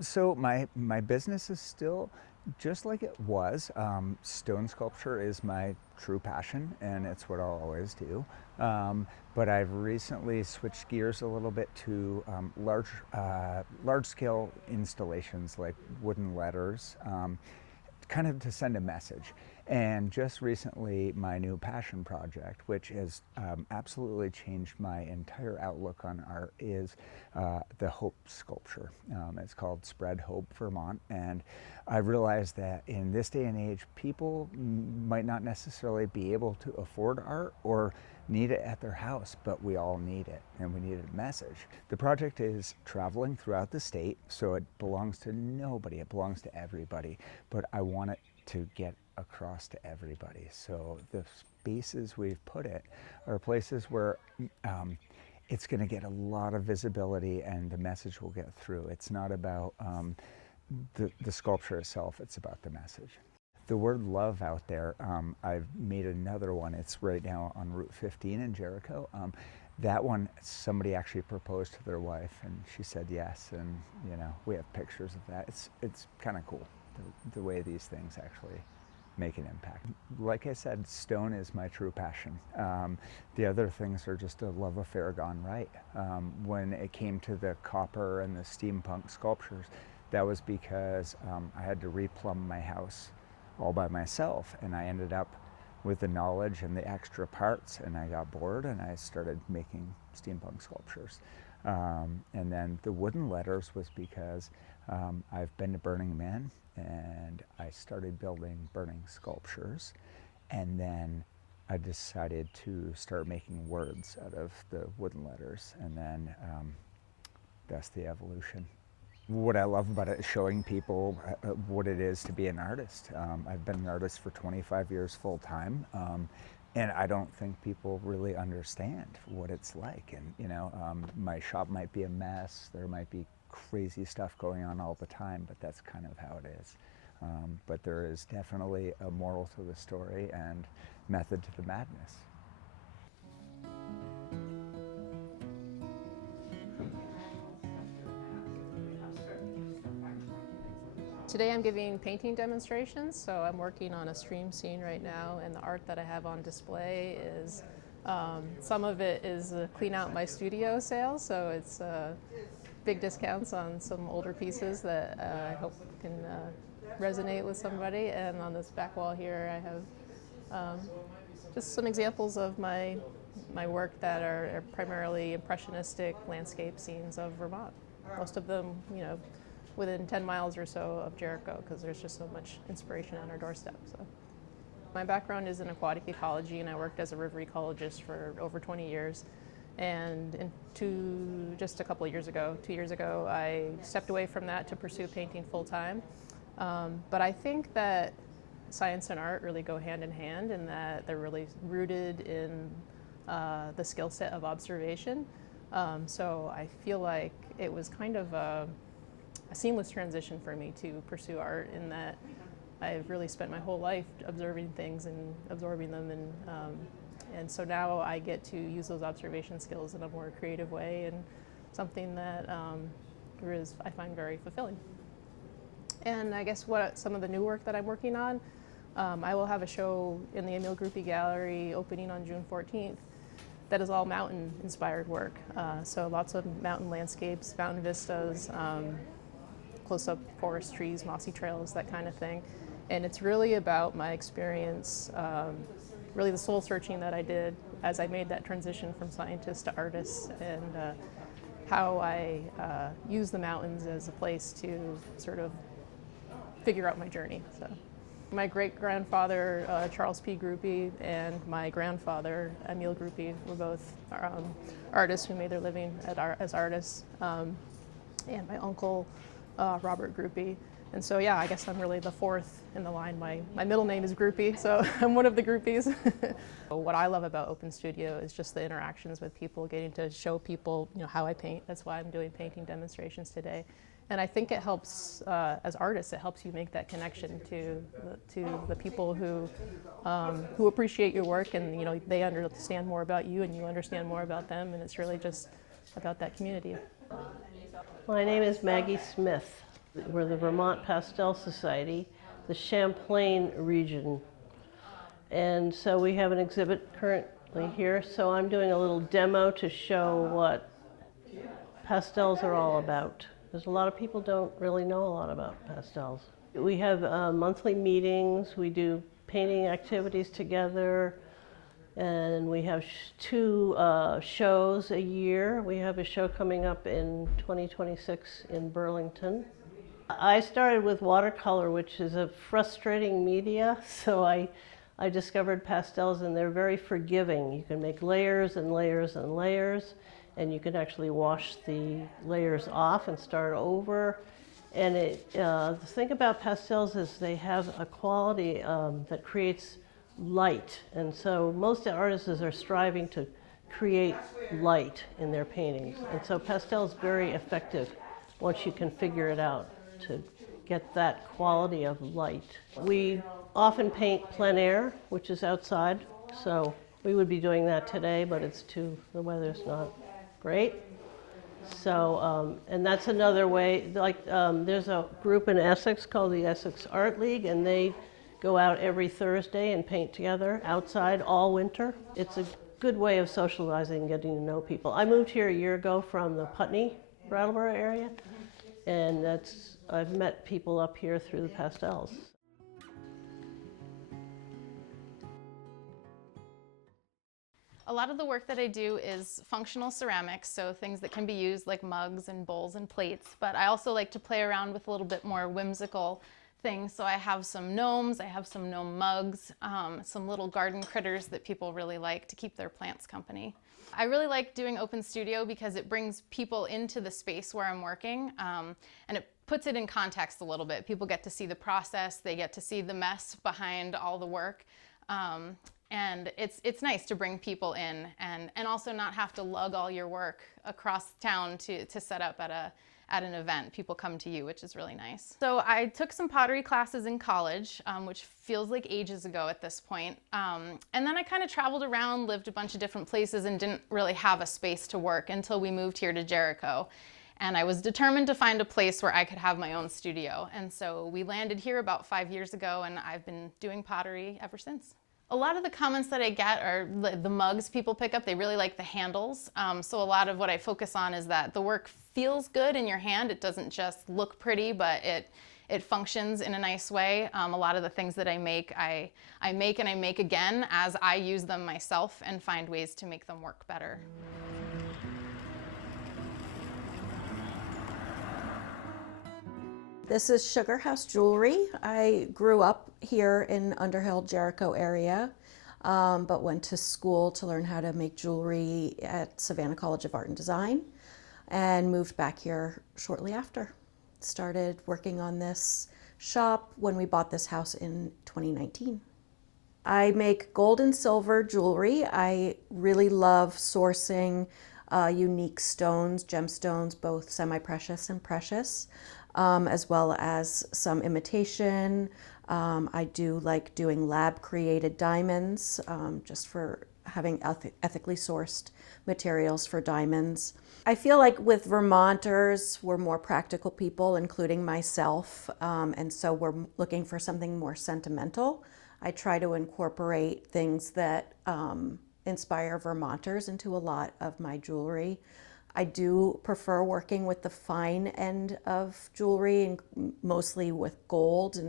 So my business is still just like it was. Stone sculpture is my true passion, and it's what I'll always do. But I've recently switched gears a little bit to large scale installations like wooden letters, kind of to send a message. And just recently, my new passion project, which has absolutely changed my entire outlook on art, is the Hope sculpture. It's called Spread Hope Vermont, and I realized that in this day and age, people might not necessarily be able to afford art or need it at their house, but we all need it, and we need a message. The project is traveling throughout the state, so it belongs to nobody, it belongs to everybody, but I want it to get across to everybody. So the spaces we've put it are places where it's going to get a lot of visibility and the message will get through. It's not about the sculpture itself, it's about the message. The word love out there, I've made another one. It's right now on Route 15 in Jericho. That one, somebody actually proposed to their wife and she said yes, and you know, we have pictures of that. It's kind of cool, the way these things actually make an impact. Like I said, stone is my true passion. The other things are just a love affair gone right. When it came to the copper and the steampunk sculptures, that was because I had to replumb my house all by myself, and I ended up with the knowledge and the extra parts, and I got bored and I started making steampunk sculptures. And then the wooden letters was because I've been to Burning Man and I started building burning sculptures, and then I decided to start making words out of the wooden letters, and then that's the evolution. What I love about it is showing people what it is to be an artist. I've been an artist for 25 years full time, and I don't think people really understand what it's like. And you know, my shop might be a mess, there might be crazy stuff going on all the time, but that's kind of how it is. But there is definitely a moral to the story and method to the madness. Today I'm giving painting demonstrations, so I'm working on a stream scene right now, and the art that I have on display is, some of it is clean out my studio sales, so it's big discounts on some older pieces that I hope can resonate with somebody. And on this back wall here I have just some examples of my work that are primarily impressionistic landscape scenes of Vermont. Most of them, you know, within 10 miles or so of Jericho, because there's just so much inspiration on our doorstep. So, my background is in aquatic ecology, and I worked as a river ecologist for over 20 years. And just a couple of years ago, 2 years ago, I stepped away from that to pursue painting full time. But I think that science and art really go hand in hand, in that they're really rooted in the skill set of observation. So I feel like it was kind of a seamless transition for me to pursue art, in that I've really spent my whole life observing things and absorbing them, and so now I get to use those observation skills in a more creative way, and something that I find very fulfilling. And I guess some of the new work that I'm working on, I will have a show in the Emil Gruppi Gallery opening on June 14th that is all mountain-inspired work. So lots of mountain landscapes, mountain vistas, close-up forest trees, mossy trails, that kind of thing. And it's really about my experience, really the soul searching that I did as I made that transition from scientist to artist, and how I use the mountains as a place to sort of figure out my journey. So, my great-grandfather, Charles P. Gruppi, and my grandfather, Emil Gruppi, were both artists who made their living as artists, and my uncle, Robert Gruppi. And so, yeah, I guess I'm really the fourth in the line. My middle name is Gruppi, so I'm one of the Gruppies. What I love about Open Studio is just the interactions with people, getting to show people, you know, how I paint. That's why I'm doing painting demonstrations today. And I think it helps, as artists, it helps you make that connection to the people who appreciate your work, and you know, they understand more about you and you understand more about them, and it's really just about that community. My name is Maggie Smith. We're the Vermont Pastel Society, the Champlain region. And so we have an exhibit currently here. So I'm doing a little demo to show what pastels are all about. Because a lot of people don't really know a lot about pastels. We have monthly meetings, we do painting activities together, and we have two shows a year. We have a show coming up in 2026 in Burlington. I started with watercolor, which is a frustrating media, so I discovered pastels, and they're very forgiving. You can make layers and layers and layers, and you can actually wash the layers off and start over. And the thing about pastels is they have a quality that creates light, and so most artists are striving to create light in their paintings, and so pastel is very effective once you can figure it out to get that quality of light. We often paint plein air, which is outside, so we would be doing that today, but the weather's not great. So, and that's another way, like there's a group in Essex called the Essex Art League, and they go out every Thursday and paint together outside all winter. It's a good way of socializing and getting to know people. I moved here a year ago from the Putney, Brattleboro area, and I've met people up here through the pastels. A lot of the work that I do is functional ceramics, so things that can be used like mugs and bowls and plates, but I also like to play around with a little bit more whimsical things. So I have some gnomes, I have some gnome mugs, some little garden critters that people really like to keep their plants company. I really like doing open studio because it brings people into the space where I'm working, and it puts it in context a little bit. People get to see the process, they get to see the mess behind all the work. And it's nice to bring people in and also not have to lug all your work across town to set up at an event. People come to you, which is really nice. So I took some pottery classes in college, which feels like ages ago at this point. And then I kind of traveled around, lived a bunch of different places, and didn't really have a space to work until we moved here to Jericho. And I was determined to find a place where I could have my own studio. And so we landed here about 5 years ago, and I've been doing pottery ever since. A lot of the comments that I get are the mugs people pick up. They really like the handles. So a lot of what I focus on is that the work feels good in your hand. It doesn't just look pretty, but it functions in a nice way. A lot of the things that I make and I make again as I use them myself and find ways to make them work better. This is Sugar House Jewelry. I grew up here in Underhill, Jericho area, but went to school to learn how to make jewelry at Savannah College of Art and Design and moved back here shortly after. Started working on this shop when we bought this house in 2019. I make gold and silver jewelry. I really love sourcing unique stones, gemstones, both semi-precious and precious. As well as some imitation. I do like doing lab-created diamonds, just for having ethically sourced materials for diamonds. I feel like with Vermonters, we're more practical people, including myself, and so we're looking for something more sentimental. I try to incorporate things that inspire Vermonters into a lot of my jewelry. I do prefer working with the fine end of jewelry, and mostly with gold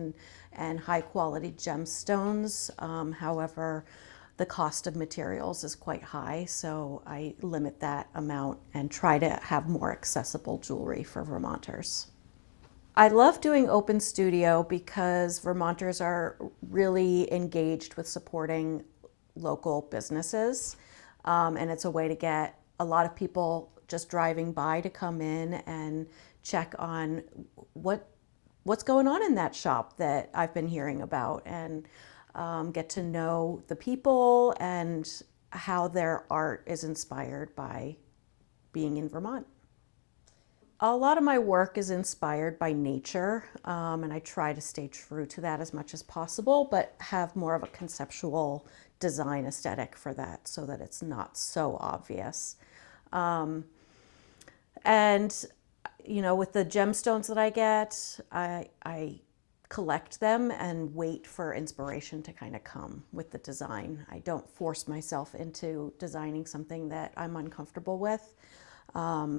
and high quality gemstones. However, the cost of materials is quite high, so I limit that amount and try to have more accessible jewelry for Vermonters. I love doing open studio because Vermonters are really engaged with supporting local businesses, and it's a way to get a lot of people just driving by to come in and check on what's going on in that shop that I've been hearing about, and get to know the people and how their art is inspired by being in Vermont. A lot of my work is inspired by nature, and I try to stay true to that as much as possible, but have more of a conceptual design aesthetic for that so that it's not so obvious. And You know, with the gemstones that I get, I collect them and wait for inspiration to kind of come with the design. I don't force myself into designing something that I'm uncomfortable with.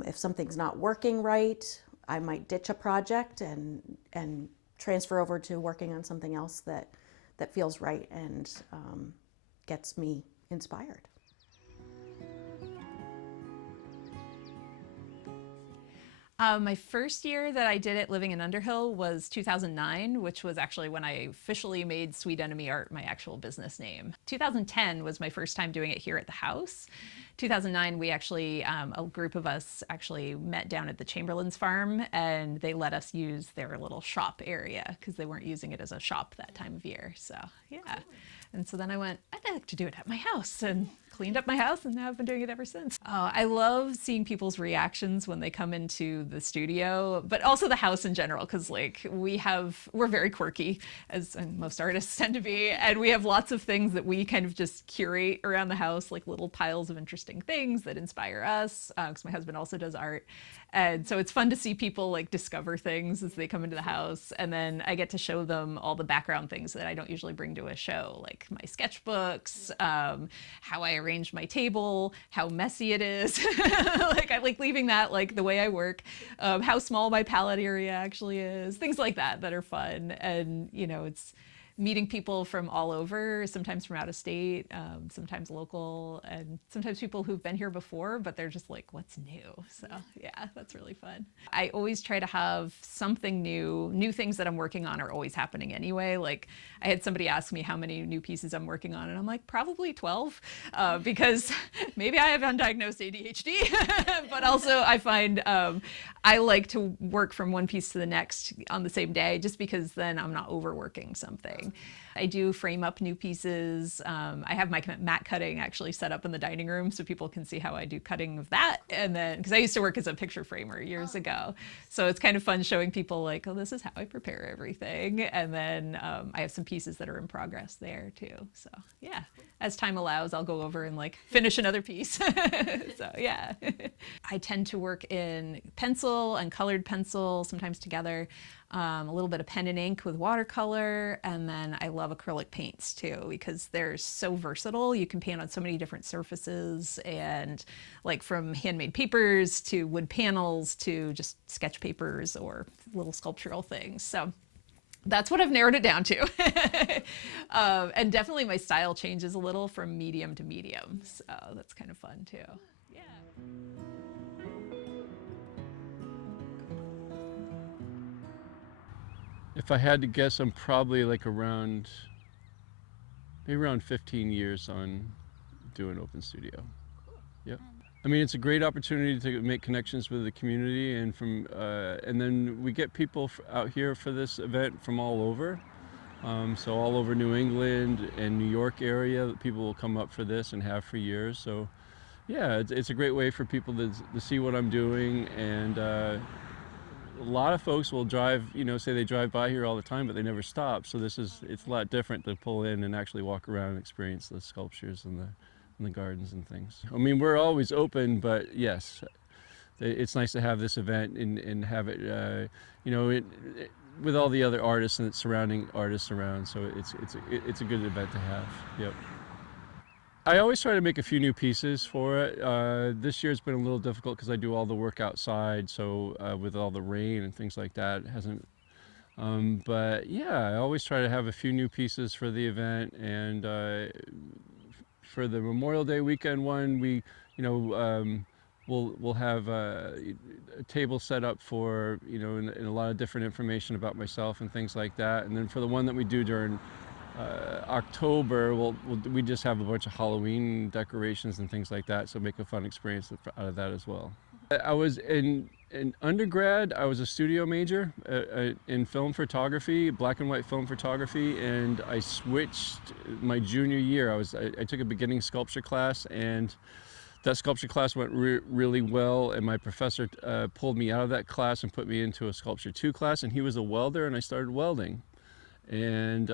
If something's not working right, I might ditch a project and transfer over to working on something else that feels right and gets me inspired. My first year that I did it living in Underhill was 2009, which was actually when I officially made Sweet Enemy Art my actual business name. 2010 was my first time doing it here at the house. 2009, we actually, a group of us actually met down at the Chamberlain's farm, and they let us use their little shop area because they weren't using it as a shop that time of year. So yeah. And so then I went, I'd like to do it at my house, and cleaned up my house, and now I've been doing it ever since. I love seeing people's reactions when they come into the studio, but also the house in general, because like we're very quirky, as and most artists tend to be, and we have lots of things that we kind of just curate around the house, like little piles of interesting things that inspire us, because my husband also does art. And so it's fun to see people like discover things as they come into the house. And then I get to show them all the background things that I don't usually bring to a show, like my sketchbooks, how I arrange my table, how messy it is. Like I like leaving that like the way I work, how small my palette area actually is, things like that are fun. And you know, it's meeting people from all over, sometimes from out of state, sometimes local, and sometimes people who've been here before, but they're just like, what's new? So yeah, that's really fun. I always try to have something new things that I'm working on are always happening anyway. Like I had somebody ask me how many new pieces I'm working on, and I'm like, probably 12, because maybe I have undiagnosed ADHD, but also I find I like to work from one piece to the next on the same day, just because then I'm not overworking something. I do frame up new pieces. I have my mat cutting actually set up in the dining room so people can see how I do cutting of that. And then, because I used to work as a picture framer years ago. So it's kind of fun showing people like, oh, this is how I prepare everything. And then I have some pieces that are in progress there too. So yeah, as time allows, I'll go over and like finish another piece. So yeah. I tend to work in pencil and colored pencil, sometimes together. A little bit of pen and ink with watercolor, and then I love acrylic paints too because they're so versatile. You can paint on so many different surfaces, and like from handmade papers to wood panels to just sketch papers or little sculptural things. So that's what I've narrowed it down to. And definitely my style changes a little from medium to medium, so that's kind of fun too. Yeah. If I had to guess, I'm probably like maybe around 15 years on doing open studio. Yep. I mean, it's a great opportunity to make connections with the community, and and then we get people out here for this event from all over. So all over New England and New York area, people will come up for this and have for years. So yeah, it's a great way for people to see what I'm doing, and a lot of folks will drive, say they drive by here all the time, but they never stop. So it's a lot different to pull in and actually walk around and experience the sculptures and the gardens and things. I mean, we're always open, but yes, it's nice to have this event and have it, with all the other artists and surrounding artists around. So it's a good event to have. Yep. I always try to make a few new pieces for it. This year's been a little difficult because I do all the work outside, so with all the rain and things like that, it hasn't. But yeah, I always try to have a few new pieces for the event, and for the Memorial Day weekend one, we'll have a table set up for and a lot of different information about myself and things like that. And then for the one that we do during October, we just have a bunch of Halloween decorations and things like that, so make a fun experience out of that as well. I was in undergrad, I was a studio major in film photography, black and white film photography, and I switched my junior year. I took a beginning sculpture class, and that sculpture class went really well, and my professor pulled me out of that class and put me into a sculpture 2 class, and he was a welder, and I started welding. And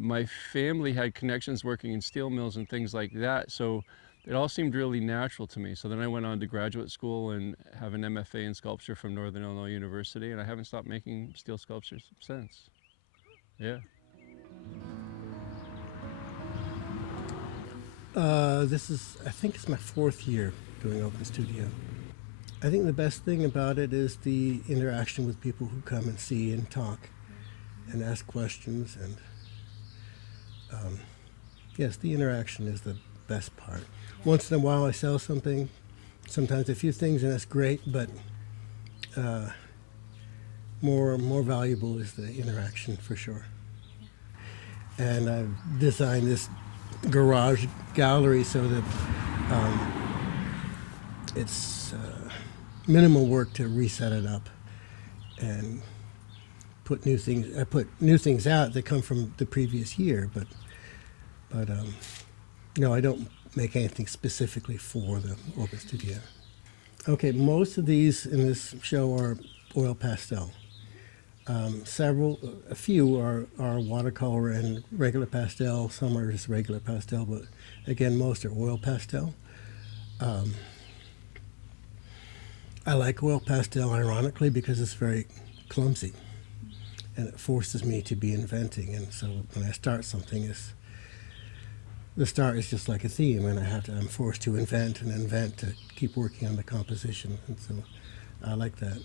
my family had connections working in steel mills and things like that, so it all seemed really natural to me. So then I went on to graduate school and have an MFA in sculpture from Northern Illinois University, and I haven't stopped making steel sculptures since. Yeah. I think it's my 4th year doing Open Studio. I think the best thing about it is the interaction with people who come and see and talk and ask questions. And yes, the interaction is the best part. Once in a while I sell something, sometimes a few things, and that's great, but more valuable is the interaction for sure. And I've designed this garage gallery so that it's minimal work to reset it up and put new things. I put new things out that come from the previous year, but no, I don't make anything specifically for the Open Studio. Okay, most of these in this show are oil pastel. A few are watercolor and regular pastel. Some are just regular pastel, but again, most are oil pastel. I like oil pastel, ironically, because it's very clumsy, and it forces me to be inventing. And so when I start something, the start is just like a theme, and I'm forced to invent and invent to keep working on the composition, and so I like that.